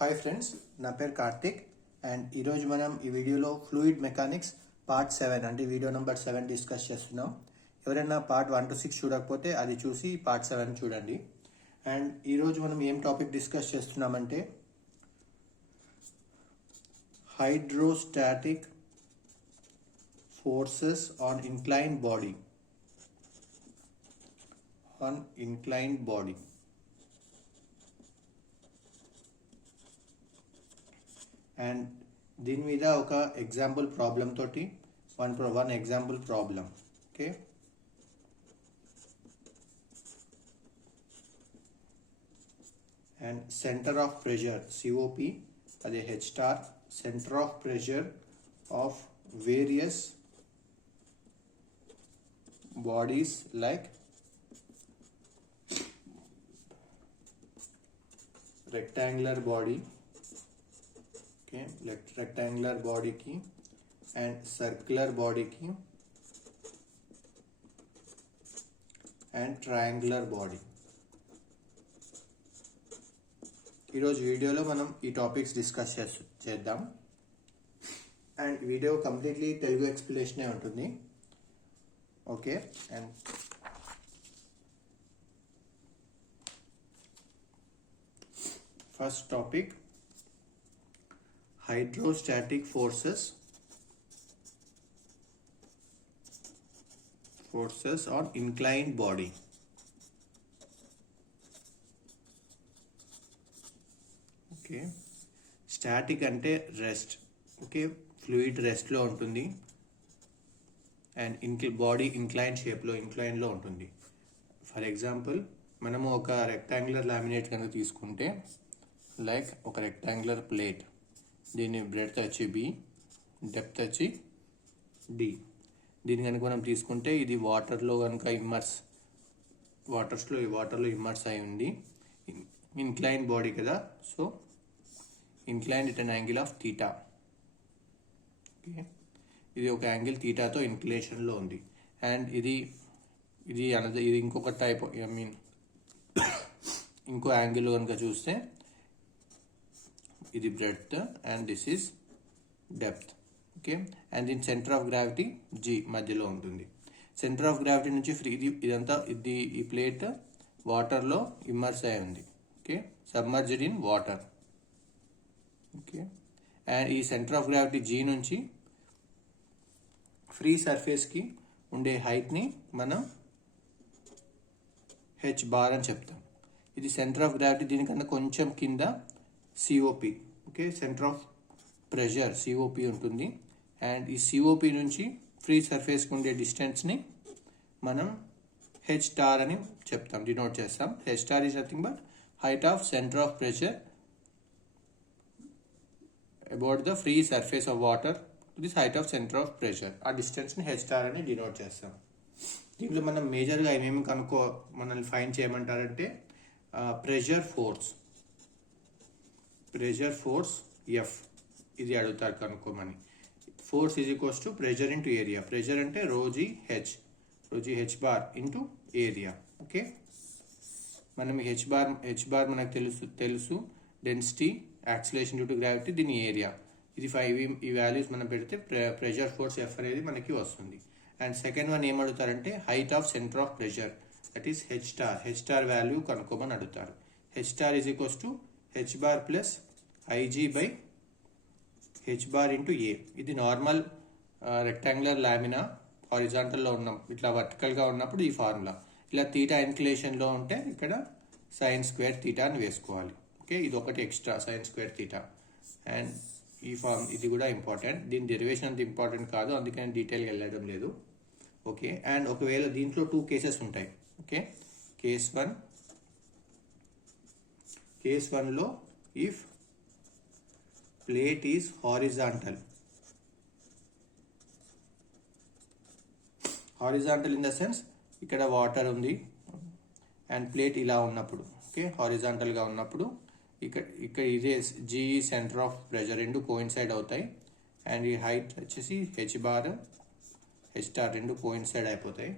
Hi friends, నా పేరు Karthik and ఈరోజు మనం ఈ వీడియోలో ఫ్లూయిడ్ మెకానిక్స్ పార్ట్ 7 అంటే వీడియో నెంబర్ 7 డిస్కస్ చేస్తున్నాం. ఎవరైనా పార్ట్ 1 to 6 చూడకపోతే అది చూసి పార్ట్ 7 చూడండి. అండ్ ఈరోజు మనం ఏం టాపిక్ డిస్కస్ చేస్తున్నామంటే hydrostatic forces on inclined body. And దీని మీద ఒక ఎగ్జాంపుల్ ప్రాబ్లం తోటి one example problem. Okay, and centre of pressure COP అదే H star, centre of pressure of various bodies like rectangular body, okay, rectangular బాడీకి and circular బాడీకి and triangular body. ఈరోజు వీడియోలో మనం ఈ టాపిక్స్ డిస్కస్ చేద్దాం. And video completely Telugu ఎక్స్ప్లెనేషనే ఉంటుంది. Okay, and first topic hydrostatic forces on inclined body. Okay, static అంటే rest. Okay, fluid rest లో ఉంటుంది అండ్ బాడీ ఇంక్లైన్లో ఉంటుంది. ఫర్ ఎగ్జాంపుల్ మనము ఒక రెక్టాంగులర్ లామినేట్ కనుక తీసుకుంటే, లైక్ ఒక రెక్టాంగులర్ ప్లేట్, దీని బ్రెడ్త్ వచ్చి B, డెప్త్ వచ్చి D. దీన్ని కనుక మనం తీసుకుంటే ఇది వాటర్లో కనుక వాటర్లో ఇమ్మర్స్ అయి ఉంది. ఇంక్లైన్ బాడీ కదా, so incline it an angle of theta. Okay, ఇది ఒక యాంగిల్ థీటాతో ఇంక్లేషన్లో ఉంది. అండ్ ఇది ఇంకొక టైప్, ఇంకో యాంగిల్ కనుక చూస్తే ఇది breadth and this is depth. Okay, and దీని సెంటర్ ఆఫ్ గ్రావిటీ G మధ్యలో ఉంటుంది. సెంటర్ ఆఫ్ గ్రావిటీ నుంచి ఈ ప్లేట్ వాటర్లో ఇమ్మర్స్ అయి ఉంది. Okay, submerged in water. Okay, and ఈ సెంటర్ ఆఫ్ గ్రావిటీ G నుంచి ఫ్రీ సర్ఫేస్కి ఉండే హైట్ని మనం H బార్ అని చెప్తాం. ఇది సెంటర్ ఆఫ్ గ్రావిటీ, దీనికన్నా కొంచెం కింద COP. Okay, centre of pressure COP ఉంటుంది. అండ్ ఈ COP నుంచి ఫ్రీ సర్ఫేస్కి ఉండే డిస్టెన్స్ని మనం H స్టార్ అని చెప్తాం, డినోట్ చేస్తాం. H star is nothing but height of centre of pressure about the free surface of water to this height of centre of pressure. ఆ డిస్టెన్స్ని H స్టార్ అని డినోట్ చేస్తాం. దీంట్లో మనం మేజర్గా ఏమేమి మనల్ని ఫైండ్ చేయమంటారంటే ప్రెషర్ ఫోర్స్ F ఇది అడుగుతారు కనుక్కోమని. Force is equals to pressure into area. Pressure అంటే ρg H bar into area. Okay, మనం H బార్ మనకు తెలుసు density, acceleration due to gravity, దీని ఏరియా. ఇది 5 ఈ వాల్యూస్ మనం పెడితే ప్రెషర్ ఫోర్స్ F అనేది మనకి వస్తుంది. అండ్ సెకండ్ వన్ ఏం అడుగుతారంటే height of centre of pressure, that is H star value కనుక్కోమని అడుగుతారు. H star is equals to H bar plus IG by H bar into A. ఇది నార్మల్ రెక్టాంగులర్ లామినా హారిజాంటల్లో ఇట్లా వర్టికల్గా ఉన్నప్పుడు ఈ ఫార్ములా. ఇలా థీటా ఇన్క్లేషన్లో ఉంటే ఇక్కడ sin స్క్వేర్ థీటా అని వేసుకోవాలి. ఓకే, ఇది ఒకటి extra sin square theta. And ఇది కూడా ఇంపార్టెంట్. దీని డెరివేషన్ అంత ఇంపార్టెంట్ కాదు, అందుకే నేను డీటెయిల్గా వెళ్ళడం లేదు. ఓకే, అండ్ ఒకవేళ దీంట్లో 2 కేసెస్ ఉంటాయి. ఓకే, కేస్ 1లో if plate is horizontal in the sense ఇక్కడ వాటర్ ఉంది అండ్ ప్లేట్ ఇలా ఉన్నప్పుడు, ఓకే, హారిజాంటల్గా ఉన్నప్పుడు ఇక్కడ ఇదే G సెంటర్ ఆఫ్ ప్రెషర్ రెండు కోయిన్సైడ్ అవుతాయి. అండ్ ఈ హైట్ వచ్చేసి H బార్ H స్టార్ రెండు కోయిన్సైడ్ అయిపోతాయి.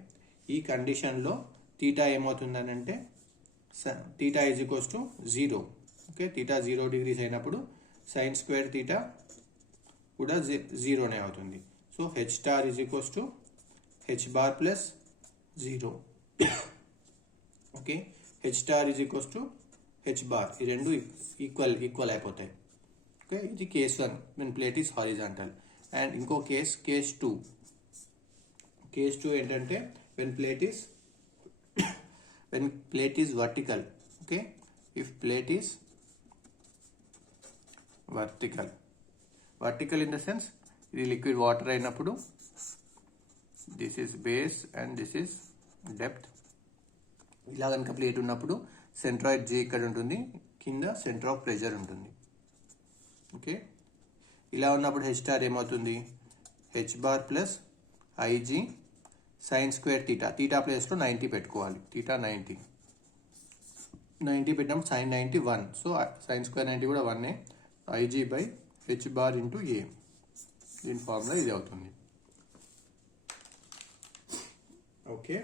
ఈ కండిషన్లో థీటా ఏమవుతుందని అంటే theta is equals to 0. Okay, theta 0 degrees అయినప్పుడు సైన్ స్క్వేర్ తీటా కూడా 0నే అవుతుంది. So H star is equals to H bar plus 0. Okay, H star is equals to H bar, ఈ రెండు ఈక్వల్ అయిపోతాయి. ఓకే, ఇది case 1 when plate is horizontal. And ఇంకో case 2. Case 2 ఏంటంటే when plate is vertical. Okay, if plate is vertical in the sense ఇది liquid water అయినప్పుడు this is base and this is depth. ఇలా కనుక plate ఉన్నప్పుడు centroid G ఇక్కడ ఉంటుంది, కింద సెంటర్ ఆఫ్ ప్రెషర్ ఉంటుంది. ఓకే, ఇలా ఉన్నప్పుడు హెచ్ స్టార్ ఏమవుతుంది, H bar plus IG sine square theta ప్లేస్లో 90 పెట్టుకోవాలి. తీటా 90 పెట్టినప్పుడు సైన్ 90 1. సో సైన్ స్క్వేర్ 90 కూడా 1. IG by H bar into A, దీని ఫార్ములా ఇది అవుతుంది. ఓకే,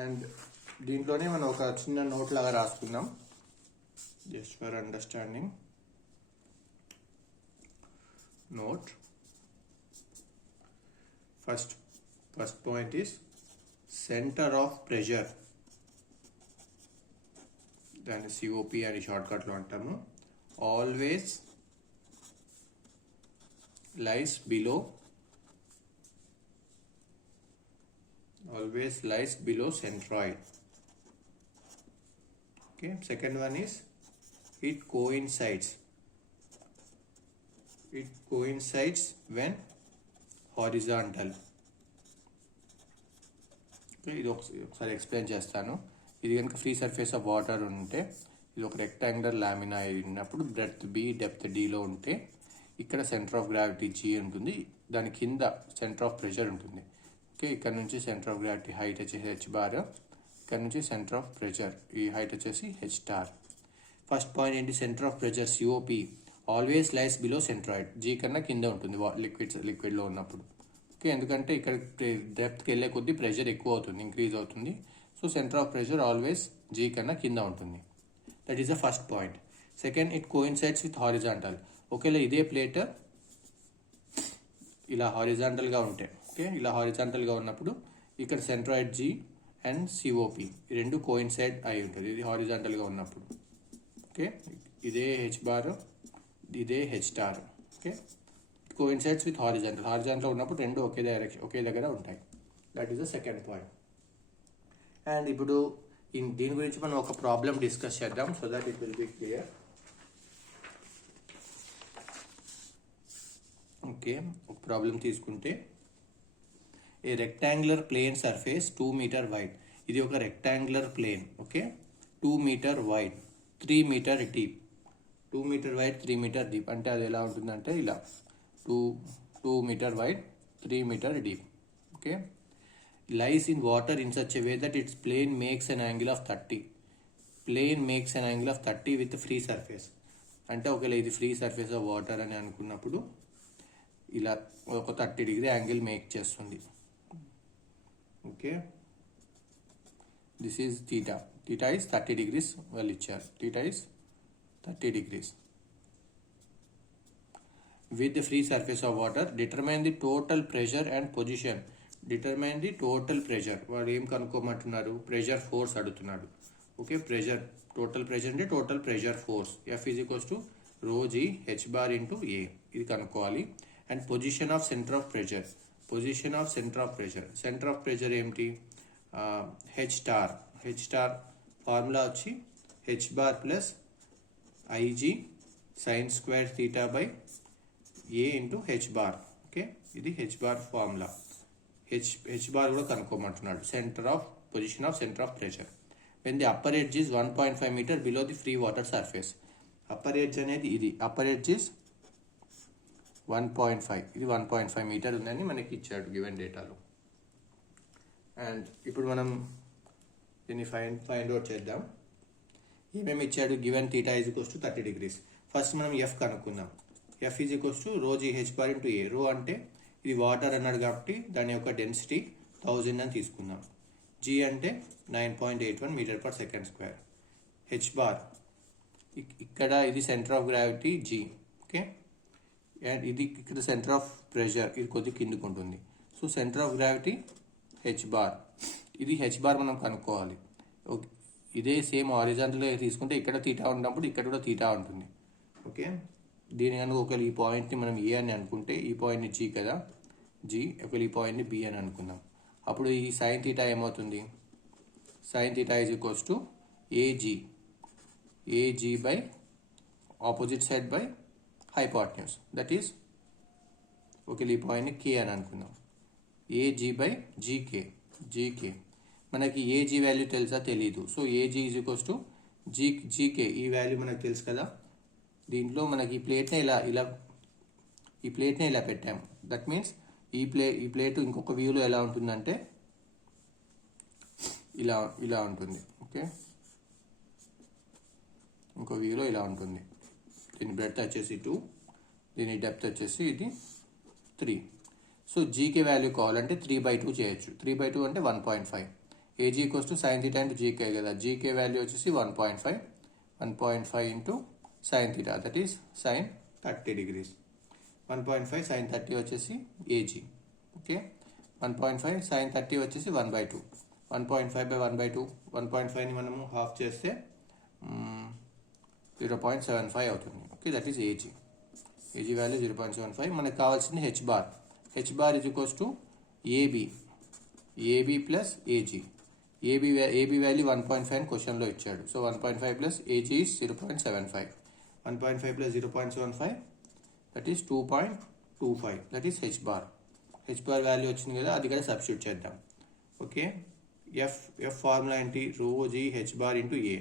అండ్ దీంట్లోనే మనం ఒక చిన్న నోట్ లాగా రాసుకుందాం just for understanding. Note first point is centre of pressure, దాన్ని సిఓపి అని షార్ట్కట్లో అంటాము. Always lies below centroid. Okay, second one is it coincides when horizontal. Okay, ఇది ఒకసారి ఎక్స్ప్లెయిన్ చేస్తాను. ఇది కనుక ఫ్రీ సర్ఫేస్ ఆఫ్ వాటర్ ఉంటే, ఇది ఒక రెక్టాంగులర్ లామినా అయినప్పుడు బ్రెడ్త్ బి డెప్త్ డిలో ఉంటే, ఇక్కడ సెంటర్ ఆఫ్ గ్రావిటీ జీ ఉంటుంది, దాని కింద సెంటర్ ఆఫ్ ప్రెషర్ ఉంటుంది. ఓకే, ఇక్కడ నుంచి సెంటర్ ఆఫ్ గ్రావిటీ హైట్ వచ్చేసి హెచ్ బార్, ఇక్కడ నుంచి సెంటర్ ఆఫ్ ప్రెషర్ ఈ హైట్ వచ్చేసి హెచ్ స్టార్. ఫస్ట్ పాయింట్ ఏంటి, centre of pressure COP always lies below centroid, G కన్నా కింద ఉంటుంది లిక్విడ్లో ఉన్నప్పుడు. ఓకే, ఎందుకంటే ఇక్కడ డెప్త్కి వెళ్ళే కొద్దీ ప్రెషర్ ఎక్కువ అవుతుంది, ఇంక్రీజ్ అవుతుంది. So centre of pressure always G కన్నా కింద ఉంటుంది. That is the first point. Second, it coincides with horizontal. ఒకవేళ ఇదే ప్లేట్ ఇలా హారిజాంటల్గా ఉంటే, ఓకే, ఇలా హారిజాంటల్గా ఉన్నప్పుడు ఇక్కడ సెంట్రాయిడ్ జీ అండ్ సిఓపి రెండు కోయిన్సైడ్ అయి ఉంటుంది, ఇది హారిజాంటల్గా ఉన్నప్పుడు. ఓకే, ఇదే హెచ్ బార్, ఇదే H star. Okay, coincides with horizontal ఉన్నప్పుడు రెండు ఒకే దగ్గర ఉంటాయి. That is the second point. And ఇప్పుడు దీని గురించి మనం ఒక ప్రాబ్లం డిస్కస్ చేద్దాం, so that it will be clear. Okay, ఒక ప్రాబ్లం తీసుకుంటే, a rectangular plane surface 2 meter wide. ఇది ఒక rectangular plane. Okay, 2 meter wide 3 meter deep. 2 meter wide 3 meter deep అంటే అది ఎలా ఉంటుందంటే ఇలా 2 meter wide 3 meter deep. Okay, lies in water in such a way that its plane makes an angle of 30. Plane makes an angle of 30 with free surface. అంటే ఒకవేళ ఇది free surface of water అని అనుకున్నప్పుడు ఇలా ఒక 30 degree angle make చేస్తుంది. Okay, this is theta. Theta is 30 degrees వాళ్ళు ఇచ్చారు. Theta is 30 degrees. With the free surface of water, determine the total pressure and position. Determine the total pressure. వాడు ఏం కనుక్కోమంటున్నారు, ప్రెషర్ ఫోర్స్ అడుగుతున్నాడు. Okay, pressure total pressure అంటే total pressure force F is equals to rho G H bar into A, ఇది కనుక్కోవాలి. And position of centre of pressure. Centre of pressure ఏమిటి, H star. H star formula వచ్చి H bar plus IG sine square theta by A into H bar. Okay, ఇది H bar formula. H bar కూడా కనుక్కోమంటున్నాడు. Position of centre of pressure when the upper edge is 1.5 meter below the free water surface. Upper edge అనేది ఇది, upper edge is 1.5, ఇది 1.5 meter ఉందని మనకి ఇచ్చాడు given డేటాలో. అండ్ ఇప్పుడు మనం దీన్ని ఫైండ్ అవుట్ చేద్దాం. ఏమేమి ఇచ్చాడు, given theta is equals to 30 degrees. First మనం ఎఫ్ కనుక్కుందాం. F is equals to rho G H bar into ఏ. రో అంటే ఇది వాటర్ అన్నాడు కాబట్టి దాని యొక్క డెన్సిటీ 1000 అని తీసుకుందాం. జీ అంటే 9.81 meter per second square. H bar, ఇక్కడ ఇది centre of gravity G, okay, and ఇది ఇక్కడ సెంటర్ ఆఫ్ ప్రెషర్, ఇది కొద్దిగా కిందకు ఉంటుంది. So centre of gravity H bar, ఇది హెచ్ బార్ మనం కనుక్కోవాలి. ఓకే, ఇదే సేమ్ హారిజాంటల్గా తీసుకుంటే ఇక్కడ తీటా ఉన్నప్పుడు ఇక్కడ కూడా తీటా ఉంటుంది. ఓకే, దీని కనుక ఒకవేళ ఈ పాయింట్ని మనం ఏ అని అనుకుంటే ఈ పాయింట్ని జీ కదా, జీ, ఒకవేళ ఈ పాయింట్ని బి అని అనుకుందాం. అప్పుడు ఈ సైన్ తీటా ఏమవుతుంది, sine theta is equals to AG by opposite side by hypotenuse, that is ఒకవేళ ఈ పాయింట్ని కే అని అనుకుందాం, ఏజీ బై జీకే. మనకి ఏజీ వాల్యూ తెలుసా, తెలీదు. So AG is equals to GK, ఈ వాల్యూ మనకు తెలుసు కదా. దీంట్లో మనకి ఈ ప్లేట్ని ఇలా పెట్టాము. దట్ మీన్స్ ఈ ప్లేట్ ఇంకొక వ్యూలో ఎలా ఉంటుందంటే ఇలా ఉంటుంది. ఓకే, ఇంకో వ్యూలో ఇలా ఉంటుంది. దీని బ్రెడ్త్ వచ్చేసి 2, దీని డెప్త్ వచ్చేసి ఇది 3. సో జీకే వాల్యూ కావాలంటే 3/2 చేయొచ్చు. 3/2 అంటే 1.5. AG equals to sine theta into GK కదా, జీకే వాల్యూ వచ్చేసి 1.5 into sine theta, that is sine 30 degrees. 1.5 sine 30 వచ్చేసి ఏజీ. ఓకే, 1.5 సైన్ 30 వచ్చేసి 1/2. 1.5/1/2, 1.5ని మనము హాఫ్ చేస్తే 0.75 అవుతుంది. Okay, that is AG value 0.75. మనకు కావాల్సింది H bar is equals to AB plus AG. AB value 1.5 అని క్వశ్చన్లో ఇచ్చాడు. So 1.5 plus AG is 0.75. 1.5 plus 0.75 that is 2.25, that is H bar value వచ్చింది కదా, అది కూడా సబ్స్టిట్యూట్ చేద్దాం. ఓకే, ఎఫ్ ఫార్ములా ఏంటి, రో జీ హెచ్ బార్ ఇంటూ ఏ.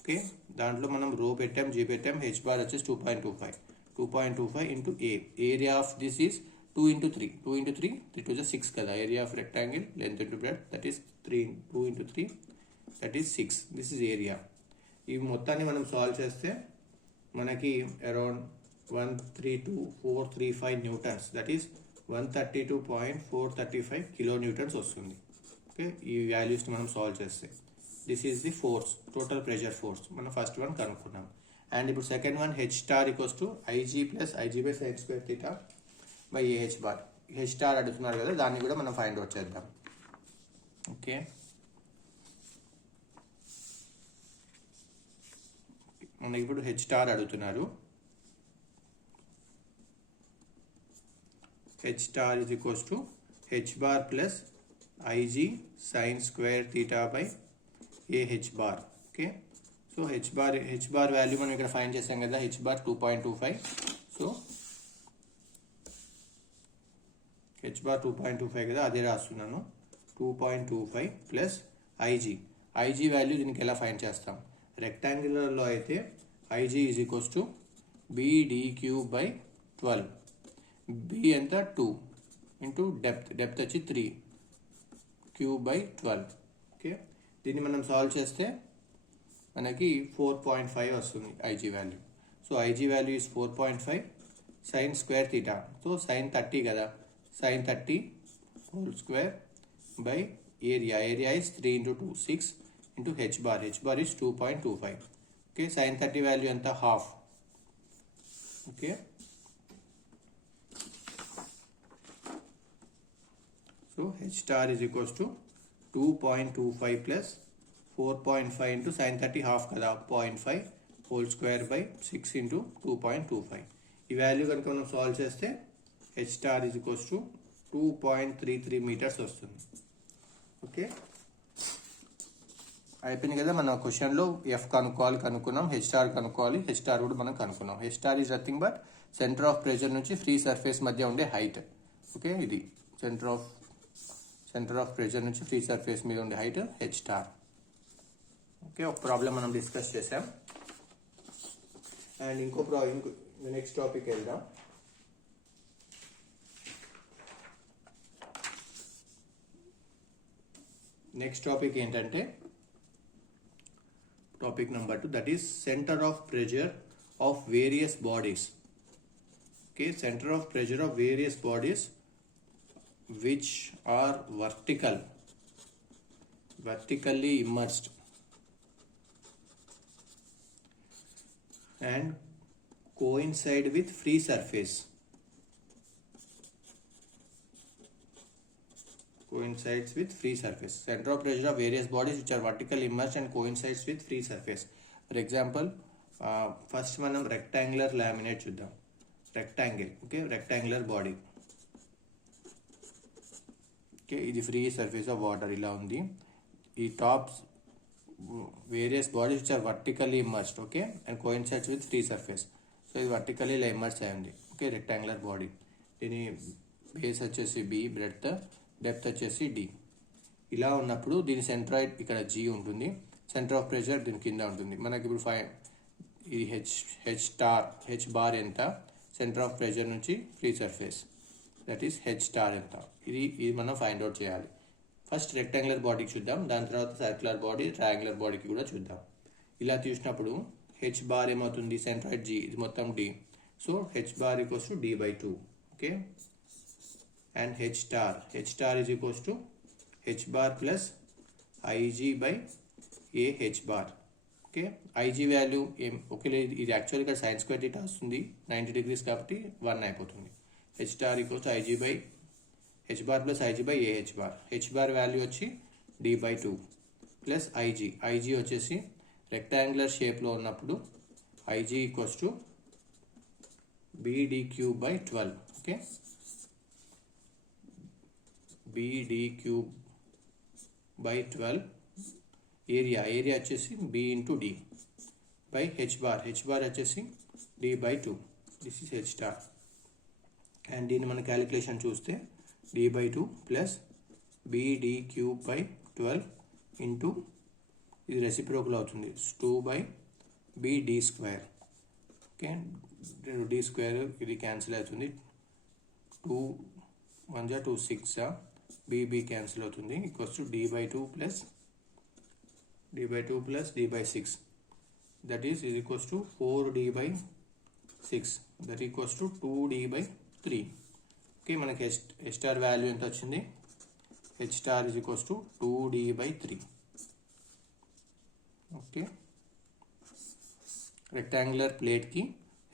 ఓకే, దాంట్లో మనం రో పెట్టాం, జీ పెట్టాం, హెచ్ బార్ వచ్చేసి 2.25 into A. Area of this is 2 into 3, 2 into 3 to the 6 కదా. Area of rectangle length into breadth, that is 2 into 3 that is 6. This is area. ఈ మొత్తాన్ని మనం సాల్వ్ చేస్తే మనకి around 132.435 newtons, that is 132.435 kilo newtons వస్తుంది. Okay, ఈ వాల్యూస్ని మనం సాల్వ్ చేస్తే this is the force, total pressure force. మనం ఫస్ట్ వన్ కనుక్కున్నాం. అండ్ ఇప్పుడు second one H star equals to IG plus IG by sine square theta by AH bar. H star అడుగుతున్నారు కదా, దాన్ని కూడా మనం ఫైండ్ అవుట్ చేద్దాం. ఓకే, మనకి ఇప్పుడు హెచ్ స్టార్ అడుగుతున్నారు. H star is equals to H bar plus IG sine square theta by AH bar. Okay, so H bar value మనం ఇక్కడ ఫైండ్ చేసాం కదా, H bar 2.25. So H bar 2.25 కదా, అదే రాస్తున్నాను. 2.25 ప్లస్ ఐజీ వాల్యూ దీనికి ఎలా ఫైండ్ చేస్తాం, రెక్టాంగులర్లో అయితే IG is equals to BD cube by 12. B ఎంత 2 ఇంటూ డెప్త్ వచ్చి 3 క్యూబ్ బై 12. ఓకే, దీన్ని మనం సాల్వ్ చేస్తే మనకి 4.5 వస్తుంది IG value. So IG value is 4.5 sine square theta. So sine 30 కదా, sine 30 whole square by area is 3 into 2 6 into H bar is 2.25. Okay, sine 30 value ఎంత, half. Okay, so H star is equals to 2.25 plus 4.5 into sin 30 half కదా, 0.5 whole square by 6 into 2.25. ఈ value కనుక మనం solve చేస్తే H star is equals to 2.33 metres వస్తుంది. Okay, అయిపోయింది కదా. మన క్వశ్చన్లో ఎఫ్ కనుక్కున్నాం, హెచ్ స్టార్ కనుక్కోవాలి, హెచ్ స్టార్ కూడా మనం కనుక్కున్నాం. H star is nothing but centre of pressure నుంచి ఫ్రీ సర్ఫేస్ మధ్య ఉండే హైట్. ఓకే, ఇది సెంటర్ ఆఫ్ ప్రెషర్ నుంచి ఫ్రీ సర్ఫేస్ మీద ఉండే హైట్ హెచ్ స్టార్. ఓకే, ఒక ప్రాబ్లం మనం డిస్కస్ చేసాం. అండ్ ఇంకో నెక్స్ట్ టాపిక్ వెళ్దాం. నెక్స్ట్ టాపిక్ ఏంటంటే topic number 2, that is centre of pressure of various bodies. Okay, centre of pressure of various bodies which are vertically immersed and coincide with free surface. Coincides with free surface. Center of pressure of various bodies which are vertically immersed and coincides with free surface. For example, first మనం rectangular laminate చూద్దాం. Rectangle, okay, rectangular body. Okay, ఇది free surface of water ఇలా ఉంది. ఈ tops various bodies which are vertically immersed, okay, and coincides with free surface. So ఇది vertically ఇలా immersed అయ్యింది. Okay, rectangular body. దీని బేస్ వచ్చేసి B, బ్రెడ్త్, డెప్త్ వచ్చేసి D. ఇలా ఉన్నప్పుడు దీని సెంట్రాయిడ్ ఇక్కడ G ఉంటుంది, సెంటర్ ఆఫ్ ప్రెషర్ దీని కింద ఉంటుంది. మనకి ఇప్పుడు ఇది హెచ్ బార్ ఎంత, సెంటర్ ఆఫ్ ప్రెషర్ నుంచి free surface, that is H star ఎంత, ఇది మనం ఫైండ్ అవుట్ చేయాలి. ఫస్ట్ రెక్టాంగులర్ బాడీకి చూద్దాం, దాని తర్వాత సర్క్యులర్ బాడీ, ట్రయాంగులర్ బాడీకి కూడా చూద్దాం. ఇలా చూసినప్పుడు హెచ్ బార్ ఏమవుతుంది, సెంట్రాయిడ్ G, ఇది మొత్తం D. So H bar equals to D/2, okay. And H star is equals to H bar plus Ig by A H bar. Okay, Ig value okay, ఇది actual ఇక్కడ sin square theta వస్తుంది 90 degrees కాబట్టి 1 అయిపోతుంది. H star equals to Ig by H bar plus Ig by A H bar. H bar value వచ్చి D/2 plus Ig వచ్చేసి rectangular షేప్లో ఉన్నప్పుడు Ig equals to BD3/12, okay. BD3/12 area వచ్చేసి B into D by H bar వచ్చేసి D/2, this is H star. And దీన్ని మన calculation చూస్తే D/2 plus BD3/12 into ఇది రెసిప్రోకల్ అవుతుంది 2/BD², ఓకే. D² ఇది క్యాన్సిల్ అవుతుంది, 2 1 2 6 BB క్యాన్సిల్ అవుతుంది, equals to D/2 plus D/6, that is equals to 4D/6, that equals to 2D/3. Okay, మనకి H star value ఎంత వచ్చింది, H star is equals to 2D/3. Okay, rectangular ప్లేట్కి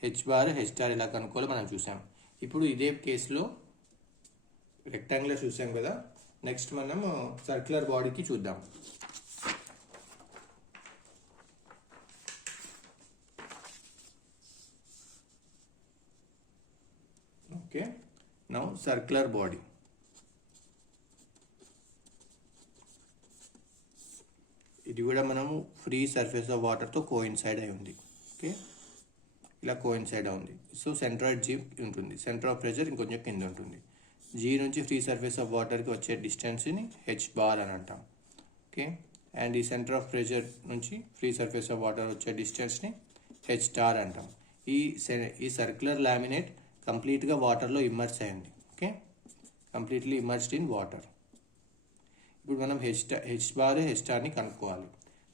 H bar H star ఎలా కనుక్కోవాలో మనం చూసాం. ఇప్పుడు ఇదే కేసులో రెక్టాంగులర్ చూసాం కదా, నెక్స్ట్ మనం సర్క్యులర్ బాడీకి చూద్దాం. Okay, now circular body. ఇది కూడా మనము ఫ్రీ సర్ఫేస్ ఆఫ్ వాటర్తో కోయిన్సైడ్ అయి ఉంది. ఓకే, ఇలా కోయిన్సైడ్ ఉంది. సో సెంట్రాయిడ్ G ఉంటుంది, సెంటర్ ఆఫ్ ప్రెషర్ ఇంకొంచెం కింద ఉంటుంది. G నుంచి ఫ్రీ సర్ఫేస్ ఆఫ్ వాటర్కి వచ్చే డిస్టెన్స్ని హెచ్ బార్ అని అంటాం. ఓకే, అండ్ ఈ సెంటర్ ఆఫ్ ప్రెషర్ నుంచి ఫ్రీ సర్ఫేస్ ఆఫ్ వాటర్ వచ్చే డిస్టెన్స్ని హెచ్ స్టార్ అంటాం. ఈ సర్క్యులర్ లామినేట్ కంప్లీట్గా వాటర్లో ఇమ్మర్స్ అయింది. Okay, completely immersed in water. ఇప్పుడు మనం హెచ్ బార్ హెచ్ స్టార్ని కనుక్కోవాలి.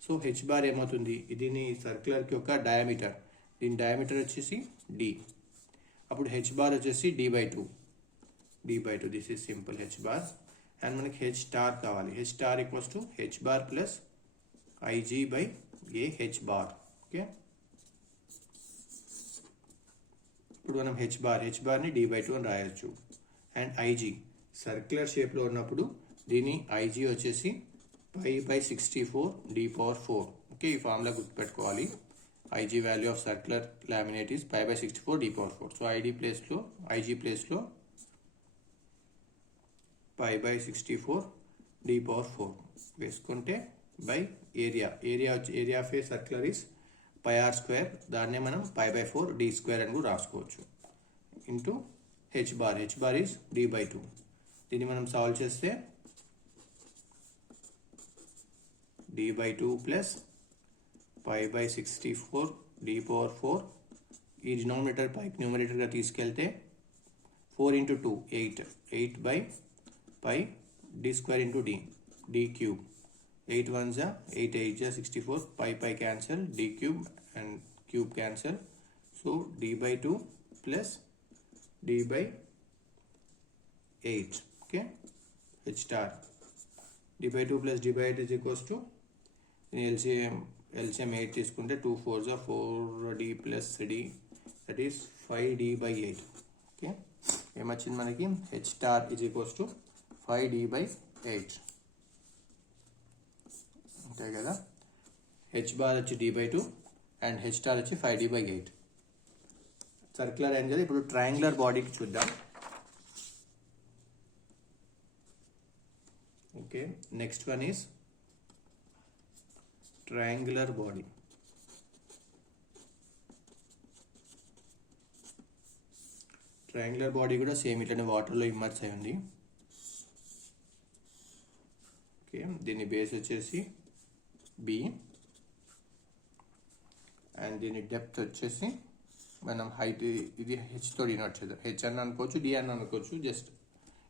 సో హెచ్ బార్ ఏమవుతుంది, దీని సర్క్యులర్కి యొక్క డయామీటర్, దీని డయామీటర్ వచ్చేసి D. అప్పుడు హెచ్ బార్ వచ్చేసి D/2, this is simple H bar. And మనకి హెచ్ స్టార్ కావాలి, H star equals to H bar plus Ig/A H bar. Okay, ఇప్పుడు మనం హెచ్ బార్ని D/2 అని రాయొచ్చు. అండ్ Ig సర్క్యులర్ షేప్లో ఉన్నప్పుడు దీని Ig వచ్చేసి π/64 D/4. ఓకే, ఈ ఫార్ములా గుర్తుపెట్టుకోవాలి. Ig value of circular laminate is π/64 D/4. So Ig ప్లేస్లో π/64 D/4 వేసుకుంటే by area of a circular is πr², దాన్నే మనం π/4 D² అని కూడా రాసుకోవచ్చు, into H bar is D/2. దీన్ని మనం సాల్వ్ చేస్తే D/2 ప్లస్ π/64 D/4, ఈ డినామినేటర్ పైకి న్యూమరేటర్గా తీసుకెళ్తే 4 into 2 8/π D² into D³ 8 1s 8 8s 64, π cancel, D³ and cube cancel, so D/2 plus D/8. Okay, H star D/2 plus D/8 is equals to LCM LCM 8 తీసుకుంటే 2 4s 4d plus d, that is 5d/8. Okay, ఏమొచ్చింది మనకి? H star is equals to 5d/8. అంతే కదా. H bar వచ్చి d/2 and H star వచ్చి 5d/8. Circular అయింది కదా. ఇప్పుడు ట్రయాంగులర్ బాడీకి చూద్దాం. Okay, next one is triangular body. Triangular body కూడా సేమ్ ఇట్లనే వాటర్లో ఇమ్మర్స్ అయి ఉంది. ఓకే, దీని బేస్ వచ్చేసి బి అండ్ దీని డెప్త్ వచ్చేసి మనం హైట్, ఇది హెచ్తో డినోట్ చేద్దాం. హెచ్ అని అనుకోవచ్చు, డి అని అనుకోవచ్చు, జస్ట్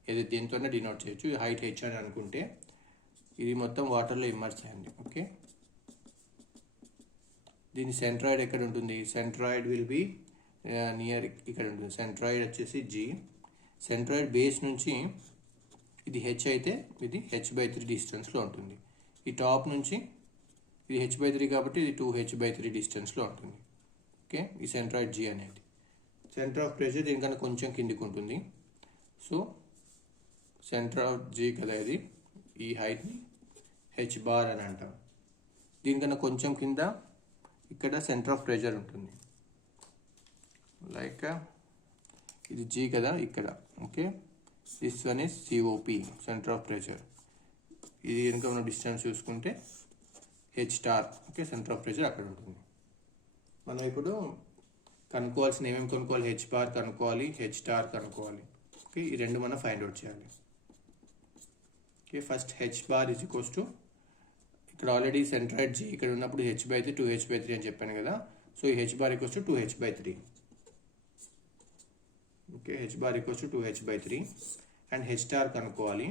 ఏది దేనితోనే డినోట్ చేయొచ్చు. హైట్ హెచ్ అని అనుకుంటే ఇది మొత్తం వాటర్లో ఇమ్మర్స్ అయింది. ఓకే, దీని సెంట్రాయిడ్ ఎక్కడ ఉంటుంది? సెంట్రాయిడ్ విల్ బి నియర్ ఇక్కడ ఉంటుంది. సెంట్రాయిడ్ వచ్చేసి జీ. సెంట్రాయిడ్ బేస్ నుంచి ఇది హెచ్ అయితే ఇది h/3 డిస్టెన్స్లో ఉంటుంది. ఈ టాప్ నుంచి ఇది h/3 కాబట్టి ఇది 2h/3 డిస్టెన్స్లో ఉంటుంది. ఓకే, ఈ సెంట్రాయిడ్ జీ అనేది. సెంటర్ ఆఫ్ ప్రెషర్ దీనికన్నా కొంచెం కిందికి ఉంటుంది. సో సెంటర్ ఆఫ్ జీ కదా ఇది, ఈ హైట్ని హెచ్ బార్ అని అంటాం. దీనికన్నా కొంచెం కింద ఇక్కడ సెంటర్ ఆఫ్ ప్రెషర్ ఉంటుంది. లైక్ ఇది జీ కదా ఇక్కడ. Okay, this one is COP, centre of pressure. ఇది కనుక మనం డిస్టెన్స్ చూసుకుంటే H star. Okay, centre of pressure అక్కడ ఉంటుంది. మనం ఇప్పుడు కనుక్కోవాల్సిన ఏమేమి కనుక్కోవాలి? హెచ్ బార్ కనుక్కోవాలి, హెచ్ స్టార్ కనుక్కోవాలి. ఓకే, ఈ రెండు మనం ఫైండ్ అవుట్ చేయాలి. Okay, first H bar is equals to, ఇక్కడ ఆల్రెడీ సెంట్రాయిడ్ జీ ఇక్కడ ఉన్నప్పుడు h/3 2h/3 అని చెప్పాను కదా. సో ఈ H bar equals to 2h/3. Okay, H bar equals to 2h/3 and H star కనుక్కోవాలి.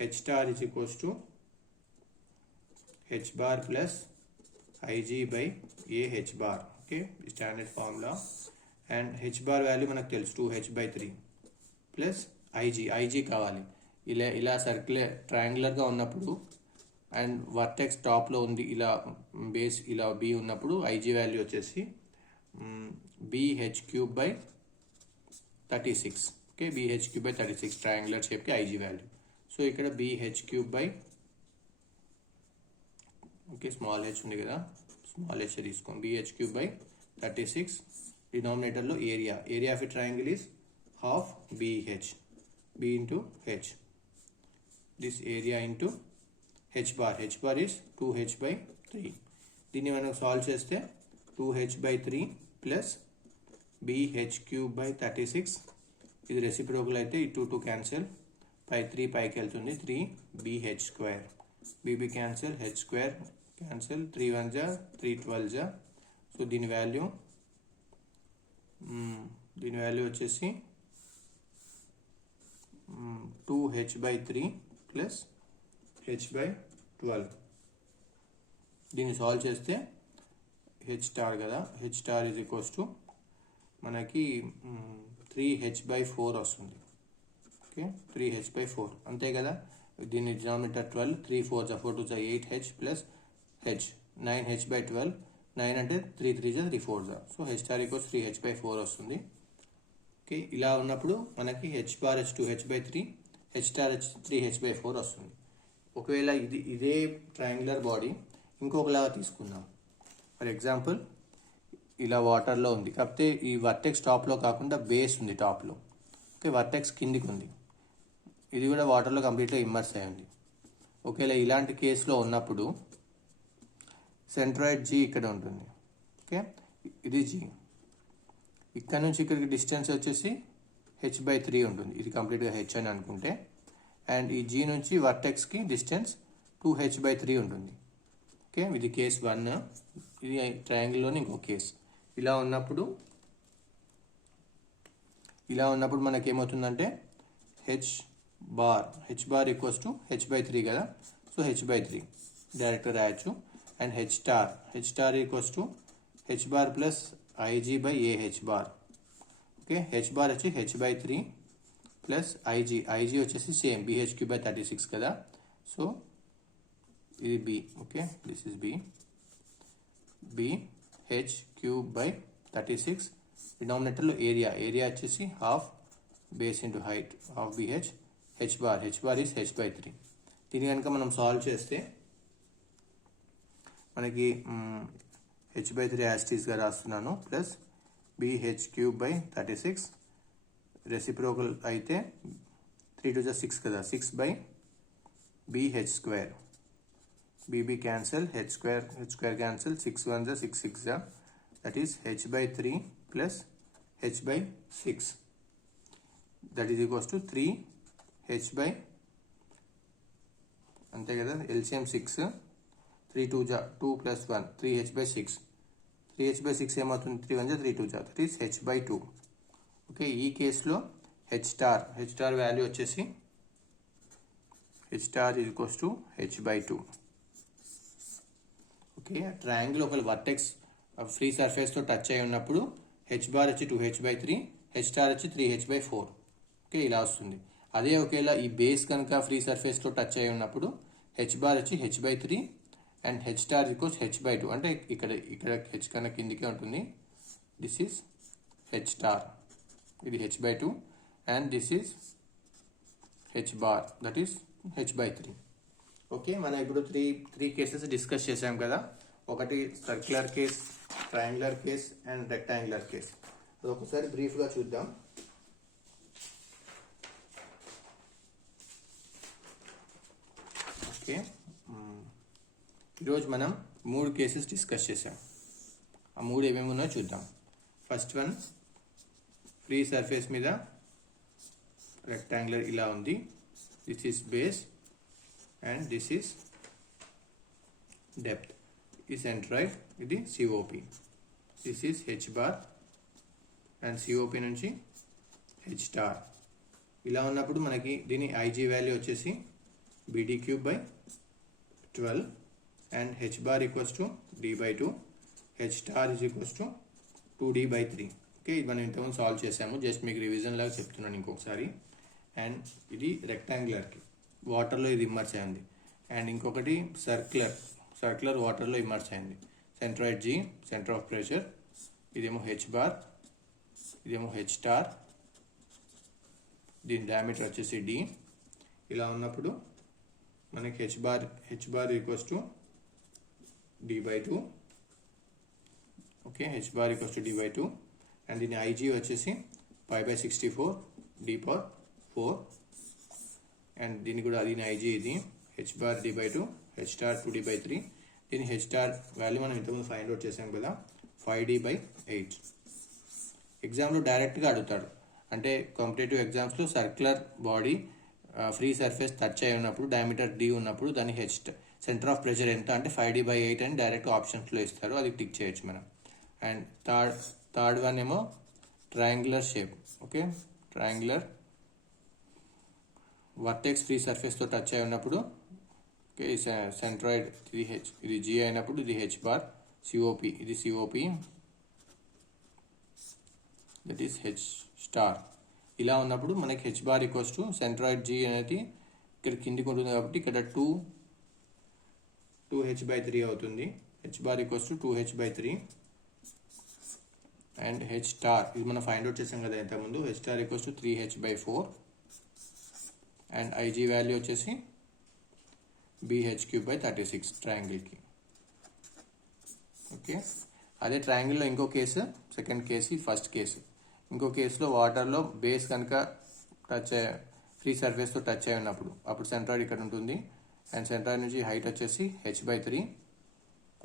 H star is equals to H bar plus IG/A H bar. Okay, standard formula. And H bar value మనకు తెలుసు 2h/3 plus IG కావాలి. ఇలా circular ట్రయాంగులర్గా ఉన్నప్పుడు and vertex టాప్లో ఉంది, ఇలా base ఇలా బి ఉన్నప్పుడు ఐజీ వాల్యూ వచ్చేసి BH3/36. ఓకే, BH3/36 ట్రయాంగులర్ షేప్కి ఐజీ వాల్యూ. సో ఇక్కడ BH3 ఓకే, స్మాల్ హెచ్ ఉంది కదా, స్మాల్ హెచ్ తీసుకోండి. BH3/36. డినామినేటర్లో area of a triangle is half BH, B into H. This area into H bar is 2h/3. దీన్ని మనం solve చేస్తే 2h/3 plus BH3/36. ఇది reciprocal అయితే ఈ 2 క్యాన్సిల్, 3 పైకి వెళ్తుంది, 3BH². BB cancel, H² cancel, 3 1 జా 3 12 జా. సో దీని వాల్యూ వచ్చేసి 2h/3 ప్లస్ h/12. దీన్ని సాల్వ్ చేస్తే హెచ్ స్టార్ కదా, H star is equals to మనకి 3h/4 వస్తుంది. ఓకే, 3h/4 అంతే కదా. దీని డినామినేటర్ 12, 3 4 జా 4 2 జా 8h ప్లస్ హెచ్ 9h/12. 9 అంటే 3 3 జా 3 4 జా. So H star equals 3h/4 వస్తుంది. ఓకే, ఇలా ఉన్నప్పుడు మనకి H bar H 2h/3, H star H 3h/4 వస్తుంది. ఒకవేళ ఇదే ట్రయాంగులర్ బాడీ ఇంకొకలాగా తీసుకుందాం. ఫర్ ఎగ్జాంపుల్ ఇలా వాటర్లో ఉంది, కాకపోతే ఈ వర్టెక్స్ టాప్లో కాకుండా బేస్ ఉంది టాప్లో. ఓకే, వర్టెక్స్ కిందికి ఉంది, ఇది కూడా వాటర్లో కంప్లీట్గా ఇమ్మర్స్ అయ్యింది. ఒకవేళ ఇలాంటి కేసులో ఉన్నప్పుడు సెంట్రాయిడ్ జీ ఇక్కడ ఉంటుంది. ఓకే, ఇది జీ. ఇక్కడ నుంచి ఇక్కడికి డిస్టెన్స్ వచ్చేసి h/3 ఉంటుంది. ఇది కంప్లీట్గా హెచ్ అని అనుకుంటే. అండ్ ఈ జీ నుంచి వర్టెక్స్కి డిస్టెన్స్ 2h/3 ఉంటుంది. ఓకే, ఇది కేస్ 1. ఇది ట్రయాంగిల్లోని ఇంకో కేసు. ఇలా ఉన్నప్పుడు మనకేమవుతుందంటే H bar equals to h/3 కదా. సో h/3 డైరెక్ట్గా రాయొచ్చు. And H star equals to H bar plus IG/A H bar. Okay, H bar వచ్చి h/3 ప్లస్ ఐజీ వచ్చేసి సేమ్ BH3/36 కదా. సో ఇది B. Okay, this is B. BH cube by 36. డినామినేటర్లో area వచ్చేసి half base into height half BH. h bar is h/3. దీన్ని కనుక మనం solve చేస్తే మనకి h/3 యాస్టీస్గా రాస్తున్నాను plus BH cube by 36 reciprocal అయితే 3 to 6 కదా 6 by BH square. BB cancel, h square cancel, 6 1 6 6 that is h/3 plus h/6 that is equals to 3h అంతే కదా LCM 6 3 2 2 plus 1 3h/6 3h/6 ఏమవుతుంది 3 1 3 2 that is h/2. ఓకే ఈ కేసులో h star value వచ్చేసి h star is equals to h/2. Okay triangle ఒక vertex free సర్ఫేస్తో touch అయి ఉన్నప్పుడు h bar వచ్చి 2h/3 h star వచ్చి 3h/4. ఓకే ఇలా వస్తుంది. అదే ఒకేలా ఈ బేస్ కనుక ఫ్రీ సర్ఫేస్తో టచ్ అయి ఉన్నప్పుడు h bar వచ్చి h/3 and h star equals h/2. అంటే ఇక్కడ h కన్నా కిందికే ఉంటుంది. దిస్ ఈస్ h star, ఇది h/2 and this is h bar that is h/3. Okay మనం ఇప్పుడు త్రీ కేసెస్ డిస్కస్ చేసాం కదా. ఒకటి circular case, triangular case and rectangular case. అది ఒకసారి బ్రీఫ్గా చూద్దాం. ఓకే ఈరోజు మనం 3 కేసెస్ డిస్కస్ చేసాం. ఆ 3 ఏమేమి ఉన్నాయో చూద్దాం. ఫస్ట్ వన్ ఫ్రీ సర్ఫేస్ మీద రెక్టాంగులర్ ఇలా ఉంది. This is base and this is depth. ఈ centroid ఇది COP. this is h bar and COP నుంచి h star. ఇలా ఉన్నప్పుడు మనకి దీని IG వాల్యూ వచ్చేసి BD cube by 12 and h bar equals to D/2, h star is equals to 2D/3. Okay ఇది మనం ఇంతకుముందు సాల్వ్ చేసాము. జస్ట్ మీకు రివిజన్ లాగా చెప్తున్నాను ఇంకొకసారి. అండ్ ఇది రెక్టాంగులర్కి వాటర్లో ఇది ఇమ్మర్స్ అయింది. అండ్ ఇంకొకటి సర్క్యులర్ వాటర్లో ఇమ్మర్స్ అయింది. Centroid G centre of pressure, ఇదేమో h bar, ఇదేమో h star, దీని డయామీటర్ వచ్చేసి D. ఇలా ఉన్నప్పుడు మనకి h bar equals to D/2. Okay h bar equals to D/2 and దీని IG వచ్చేసి π/64 D/4 అండ్ దీని కూడా దీని IG ఇది h bar D/2 h star 2D/3. దీని h star వాల్యూ మనం ఇంతకుముందు ఫైండ్ అవుట్ చేసాం కదా 5D/8. ఎగ్జామ్లో డైరెక్ట్గా అడుగుతాడు. అంటే కాంపిటేటివ్ ఎగ్జామ్స్లో circular body free surface touch అయి ఉన్నప్పుడు డయామీటర్ D ఉన్నప్పుడు దాని సెంటర్ ఆఫ్ ప్రెషర్ ఎంత అంటే 5D/8 అని డైరెక్ట్ ఆప్షన్స్లో ఇస్తారు. అది టిక్ చేయొచ్చు మనం. అండ్ థర్డ్ వన్ ఏమో triangular shape. Okay triangular vertex free సర్ఫేస్తో టచ్ అయి ఉన్నప్పుడు ఓకే సెంట్రాయిడ్ ఇది G అయినప్పుడు ఇది h bar, COP ఇది COP that is h star. ఇలా ఉన్నప్పుడు మనకి h bar equals to centroid G అనేది ఇక్కడ కిందికి ఉంటుంది కాబట్టి ఇక్కడ 2h/3 అవుతుంది. h bar equals to 2h/3 and h star ఇది మనం ఫైండ్ అవుట్ చేసాం కదా ఇంతకుముందు. h star equals to 3h/4 and IG value వచ్చేసి BH cube by 36 ట్రయాంగిల్కి. ఓకే అదే ట్రయాంగిల్లో ఇంకో case, second case, first case. ఇంకో కేసులో వాటర్లో బేస్ కనుక ఫ్రీ సర్ఫేస్తో టచ్ అయి ఉన్నప్పుడు అప్పుడు సెంట్రాయిడ్ ఇక్కడ ఉంటుంది అండ్ సెంట్రాయిడ్ నుంచి హైట్ వచ్చేసి h/3.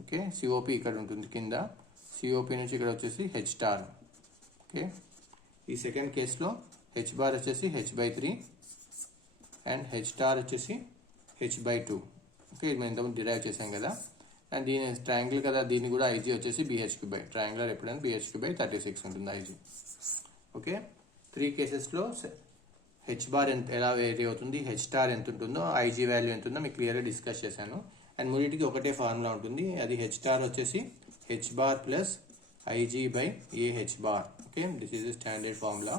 ఓకే COP ఇక్కడ ఉంటుంది కింద, COP నుంచి ఇక్కడ వచ్చేసి h star. ఓకే ఈ సెకండ్ కేసులో h bar వచ్చేసి h/3 అండ్ h star వచ్చేసి h/2. ఓకే ఇది మనం ఇంతకుముందు డిరైవ్ చేసాం కదా. అండ్ దీని ట్రయాంగిల్ కదా, దీన్ని కూడా IG వచ్చేసి BH cube ట్రయాంగులర్ ఎప్పుడైనా BH cube 36 ఉంటుంది IG. ఓకే 3 కేసెస్లో h bar ఎలా వేరీ అవుతుంది, h star ఎంత ఉంటుందో, IG వాల్యూ ఎంత ఉందో మీకు క్లియర్గా డిస్కస్ చేశాను. అండ్ మూడింటికి ఒకటే ఫార్ములా ఉంటుంది. అది h star వచ్చేసి h bar plus IG/AH bar. Okay this is standard formula.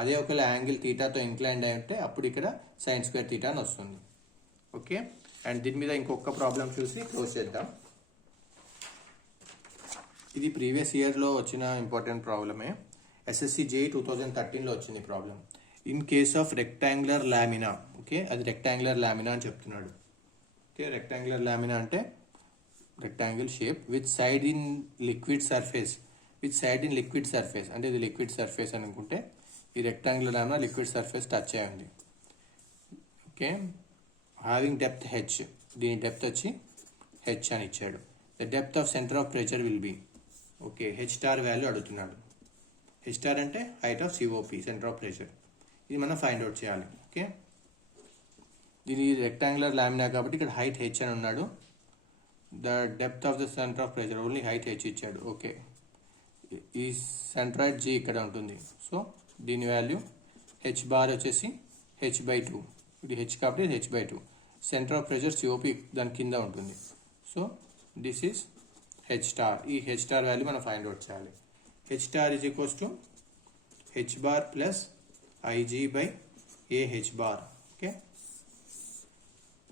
అదే ఒకవేళ యాంగిల్ థీటాతో ఇంక్లైన్డ్ అయి ఉంటే అప్పుడు ఇక్కడ sin² అని వస్తుంది. ఓకే అండ్ దీని మీద ఇంకొక ప్రాబ్లం చూసి క్లోజ్ చేద్దాం. ఇది ప్రీవియస్ ఇయర్లో వచ్చిన ఇంపార్టెంట్ ప్రాబ్లమే. ఎస్ఎస్సి జే 2013లో వచ్చింది problem. In case of rectangular lamina, okay, అది రెక్టాంగులర్ లామినా అని చెప్తున్నాడు. ఓకే, రెక్టాంగులర్ లామినా అంటే rectangle shape with side in liquid surface. With side in liquid surface అంటే ఇది లిక్విడ్ సర్ఫేస్ అని అనుకుంటే ఈ rectangular lamina liquid surface touch అయ్యింది. ఓకే, హ్యావింగ్ డెప్త్ హెచ్, దీని డెప్త్ వచ్చి హెచ్ అని ఇచ్చాడు. The depth of centre of pressure will be, okay, H star value అడుగుతున్నాడు. హెచ్ స్టార్ అంటే height of COP, centre of pressure. ఇది మనం find out చేయాలి. ఓకే, దీని రెక్టాంగులర్ లామినా కాబట్టి ఇక్కడ హైట్ హెచ్ అని ఉన్నాడు. The depth of the centre of pressure only height H ఇచ్చాడు. ఓకే, ఈ సెంట్రాయిడ్ జీ ఇక్కడ ఉంటుంది. సో దీని వాల్యూ హెచ్ బార్ వచ్చేసి h/2. ఇది హెచ్ కాబట్టి h/2. Centre of pressure COP దాని కింద ఉంటుంది. So this is H star. ఈ హెచ్ స్టార్ వాల్యూ మనం ఫైండ్ అవుట్ చేయాలి. H star is equals to H bar plus IG/AH bar. Okay,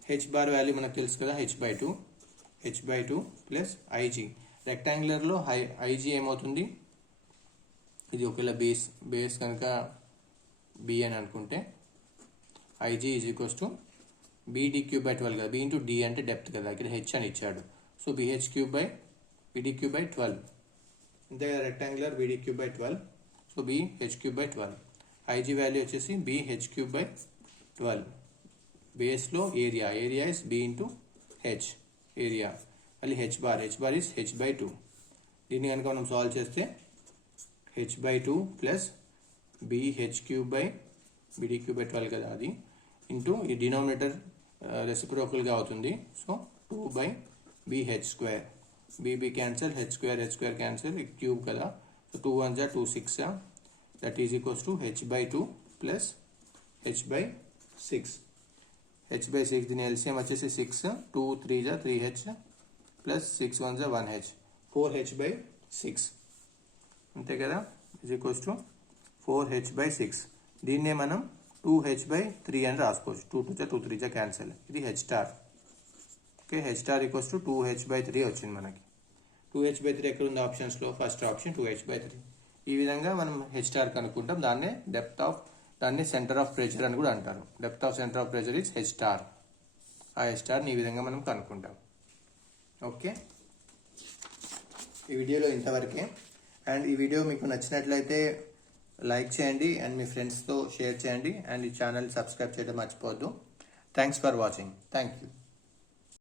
H bar value మనకు తెలుసు కదా, h/2 ప్లస్ IG. రెక్టాంగులర్లో IG ఏమవుతుంది, ఇది ఒకవేళ బేస్ కనుక B అని అనుకుంటే IG is equals to BD3/12 కదా, B ఇంటూ D అంటే డెప్త్ కదా, ఇక్కడ హెచ్ అని ఇచ్చాడు. సో BH3/BD3/12 ఇంతే కదా, rectangular BD3/12. So BH3/12. IG value వచ్చేసి BH3/12. బేస్లో area is B into H area, మళ్ళీ హెచ్ బార్ ఈస్ h/2. దీన్ని కనుక మనం సాల్వ్ చేస్తే h/2 ప్లస్ BH3/BD3/12 కదా అది, ఇంటూ ఈ డినామినేటర్ రెసిప్రోకల్గా అవుతుంది. So 2/BH². BB cancel, h² cancel, cube కదా. సో 2 1 జా 2 6 జా, that is equals to h/2 plus h/6. h/6 దీని ఎల్సిఎం వచ్చేసి 6, 2 3 జా 3h ప్లస్ 6 1 జా 1h, 4h/6 అంతే కదా, ఈజ్ ఈక్వల్స్ టు 4h/6. దీన్నే మనం 2h/3 అని రాసుకోవచ్చు. 2 2 జా 2 3 జా క్యాన్సల్, ఇది H star. Okay, H star equals to 2h/3 వచ్చింది మనకి. 2h/3 ఎక్కడ ఉంది ఆప్షన్స్లో, ఫస్ట్ ఆప్షన్ 2h/3. ఈ విధంగా మనం హెచ్ స్టార్ కనుక్కుంటాం. దాన్ని సెంటర్ ఆఫ్ ప్రెషర్ అని కూడా అంటారు. Depth of centre of pressure is H star. ఆ హెచ్ స్టార్ని ఈ విధంగా మనం కనుక్కుంటాం. ఓకే, ఈ వీడియోలో ఇంతవరకే. అండ్ ఈ వీడియో మీకు నచ్చినట్లయితే లైక్ చేయండి అండ్ మీ ఫ్రెండ్స్తో షేర్ చేయండి అండ్ ఈ ఛానల్ సబ్స్క్రైబ్ చేయడం మర్చిపోవద్దు. Thanks for watching. Thank you.